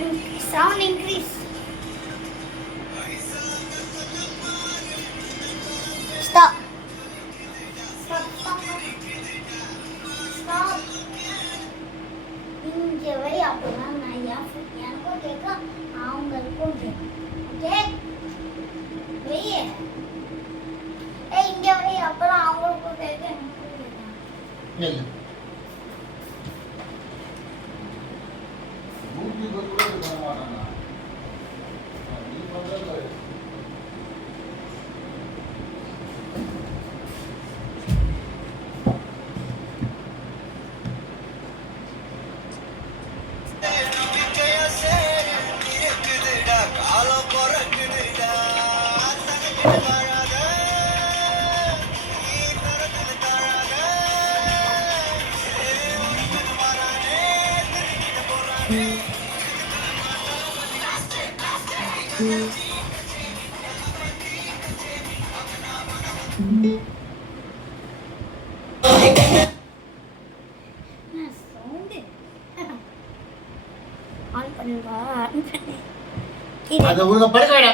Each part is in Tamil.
Sound increase. Stop. Stop. Stop. Stop. இங்கே வை அப்பதான் நான் எனக்கும் கேட்கும் அவங்களுக்கும் கேட்கும். ஓகே வை. இங்கே வை அப்பதான் அவங்களுக்கும் கேட்கும் எனக்கும் கேட்கும். அது ஒழுங்கா படுக்க வேட.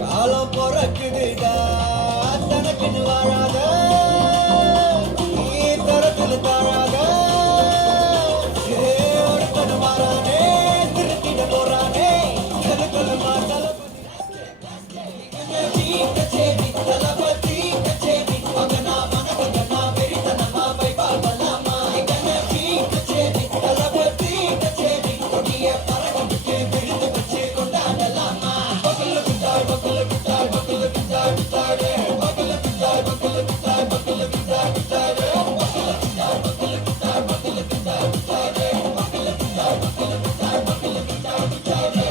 காலம் பொறக்குதுடா தனக்குன்னு வாழாத தரத்துல தாழாத ஒருத்தன மாறானே திருத்திட போறானே கலக்கல தளபதி தளபதி கச்சேரி மகனா மனகனா வெறித்தனமா போய் பார்க்கலாமா கச்சேரி தளபதி கச்சேரி கொடிய பறக்கத்துக்கு விழுந்து வச்சு கொண்டாடலாமா பக்கல பிட்டாய் பக்கல பிட்டாய் பக்கல பிட்டாய் பிட்டாடே பக்கல பிட்டாய் பக்கல பிட்டாய் பக்கல பிட்டாய் பிட்டாடே பக்கல பிட்டாய் பக்கல பிட்டாய் பக்கல பிட்டாய் பிட்டாடே பக்கல பிட்டாய் பக்கல பிட்டாய் பக்கல பிட்டாய் பிட்டாடே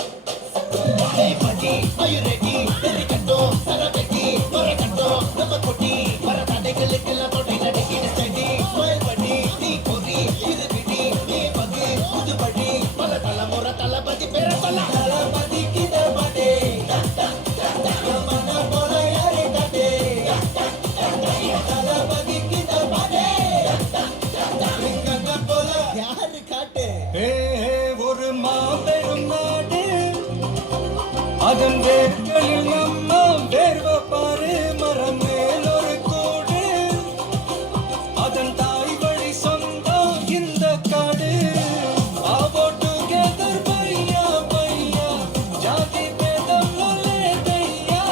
Hey buddy, are you ready? Very kando, saraveti, mara kando, nama koti, mara tade kelekela koti nadi kine steady. Smile buddy, nee kori, idu bidi, nee bagi, udu buddy, mara tala mora tala badi pera tala. Tala badi kida bade, mana bola yare kade. Tala badi kida bade, lingana bola yare kade. Hey hey, ஒரு மாபெரும் நாடு அதன் வேர்களில் நம்ம வேர்வ பாரு மரம் மேல் ஒரு கூடு அதன் தாய் வழி சொந்தம் இந்த காடு ஆவோ டுகெதர் பையா பையா ஜாதி பேதம் தையா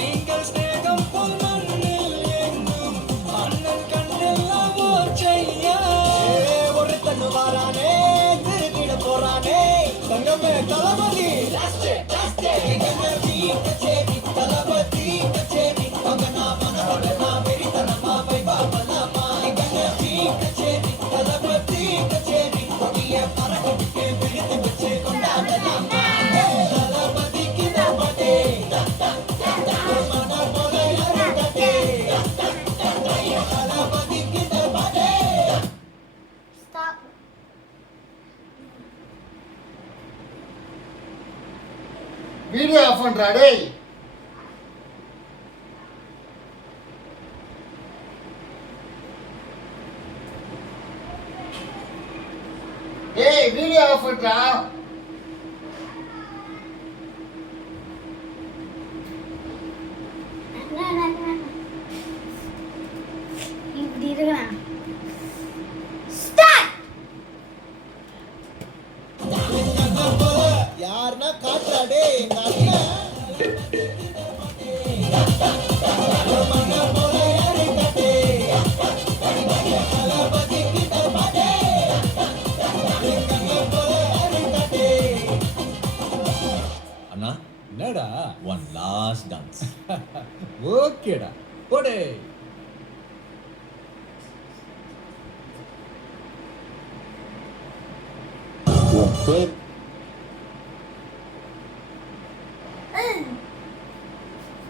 நீங்கள் ஸ்நேகம் போல் மண்ணில் எங்கும் அண்ணன் கண்ணெல்லாம் ஓச்சையா ஒருத்தன் வாரானே திருத்திட போறானே தங்கமே தளபதி தளபதி கச்சேரி மகனா மனோடனா வெறித்தனமா போய் பார்க்கலாமா கச்சேரி தளபதி கச்சேரி கொடிய பறக்கத்துக்கு விழுந்து வச்சு கொண்டாடலாமா தளபதிக்கு நம்பதே மன போல யாருடே தளபதிக்கு நம்பதே. Stop. வீடியோ ஆஃப் பண்றா டேய். டேய் வீடியோ ஆஃப் பண்றா. இப்படி இருக்கலாம். Start. யாருன்னா காட்டுறாடே நல்ல அண்ணா என்னடா ஒன் லாஸ்ட் டான்ஸ் ஓகேடா போடே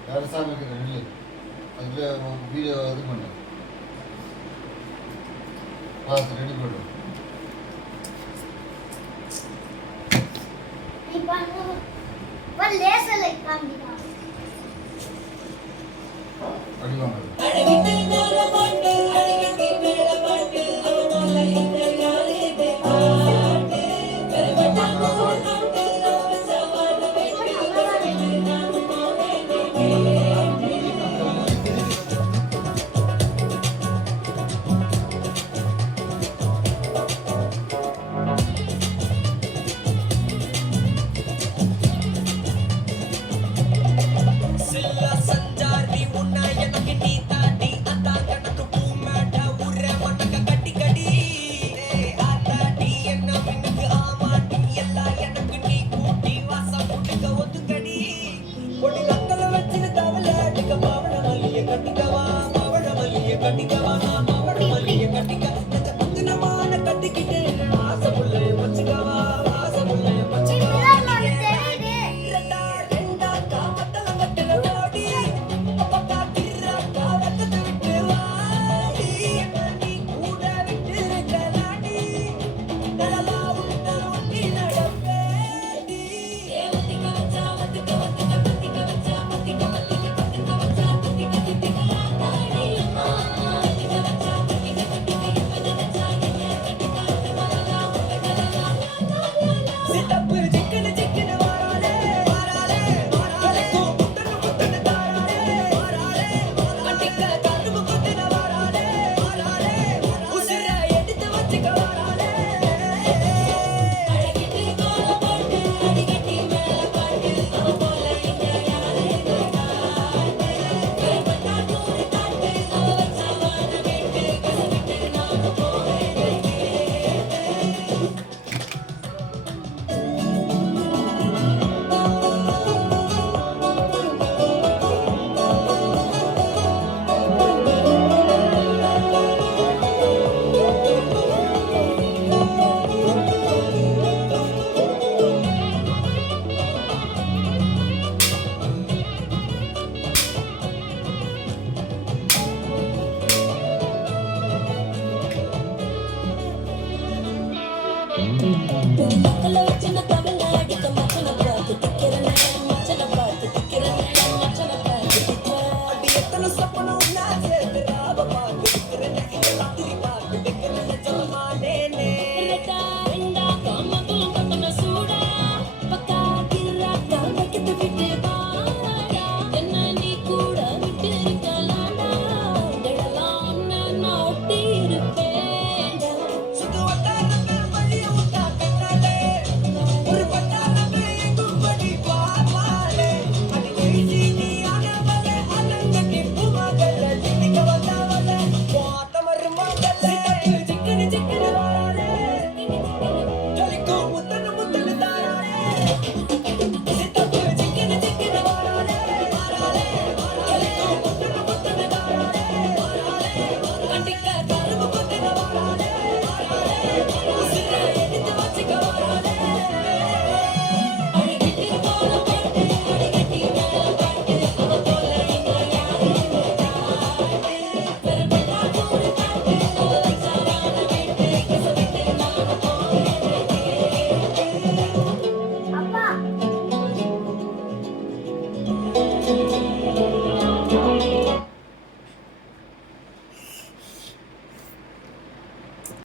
வேற சாமி இருக்குது இல்லை அதுல வீடியோ இது பண்ணு பார்த்து ரெடி பண்ணு நீ பண்ணு ஒரு லேசர் லைட் காமிடா அடிவாங்க அழகிட்டு மேல பாட்டு அழகிட்டு மேல பாட்டு அவனால இந்த காலேஜ் பாட்டு கருவட்டான பாட்டு சவால வெட்டி நான் போவேன் சில்லா சஞ்சாரி உன்னை எனக்கு நீ தாண்டி அந்த கணக்கு பூமேட்ட உர மட்டக்க கட்டி கடி ஆத்தாடி என்ன மின்னுக்கு ஆமாட்டி எல்லாம் எனக்கு நீ கூட்டி வாசம் முட்டுக்க ஒத்துக்கடி பொடி நக்கல வச்சுன்னு தவள அடிக்க மாவள மல்லிய கட்டிக்கவா மாவள மல்லிய கட்டிக்கவா நான் மாவள மல்லிய கட்டிக்க நெஞ்ச குங்குனமான கட்டிக்கிட்டு ஆசை புள்ளைய வச்சுக்கவா ஆசை புள்ளைய வச்சுக்கவா ரெண்டா ரெண்டா காமத்தல கட்டல ஓடி பக்கா திரா காவத்தை விட்டு வாடி நீ கூட விட்டு இருக்கலாடி நடலா உன்ன ஒட்டி நடப்பேடி ஏவத்திக்க வச்சா வத்திக்க வத்திக்க வத்திக்க வச்சா வத்திக்க வத்திக்க வத்திக்க வச்சா வத்திக்க வத்திக்க நாடி அம்மா வத்திக்க வச்சா வத்திக்க வத்திக்க இப்ப நினைச்சா என்ன கட்டிக்க வரலா வரலா சிட்டப்பு சிக்கன சிக்கன வாராலே வாராலே வாராலே முட்டன முட்டன தாராலே வாராலே அட்டிக்க கரும்பு குத்தின வாராலே வாராலே உசிர எடுத்து வச்சுக்க வாராலே அழகிட்டு கோல போட்டு அடிக்கட்டி மேல பாட்டு அவ போல இங்க யாரே காட்டு கருப்பட்டா நூறு காட்டு அவ வச்சா வாழ வீட்டு கசவிட்டு நான் போவேன் பொடி நக்கல வச்சு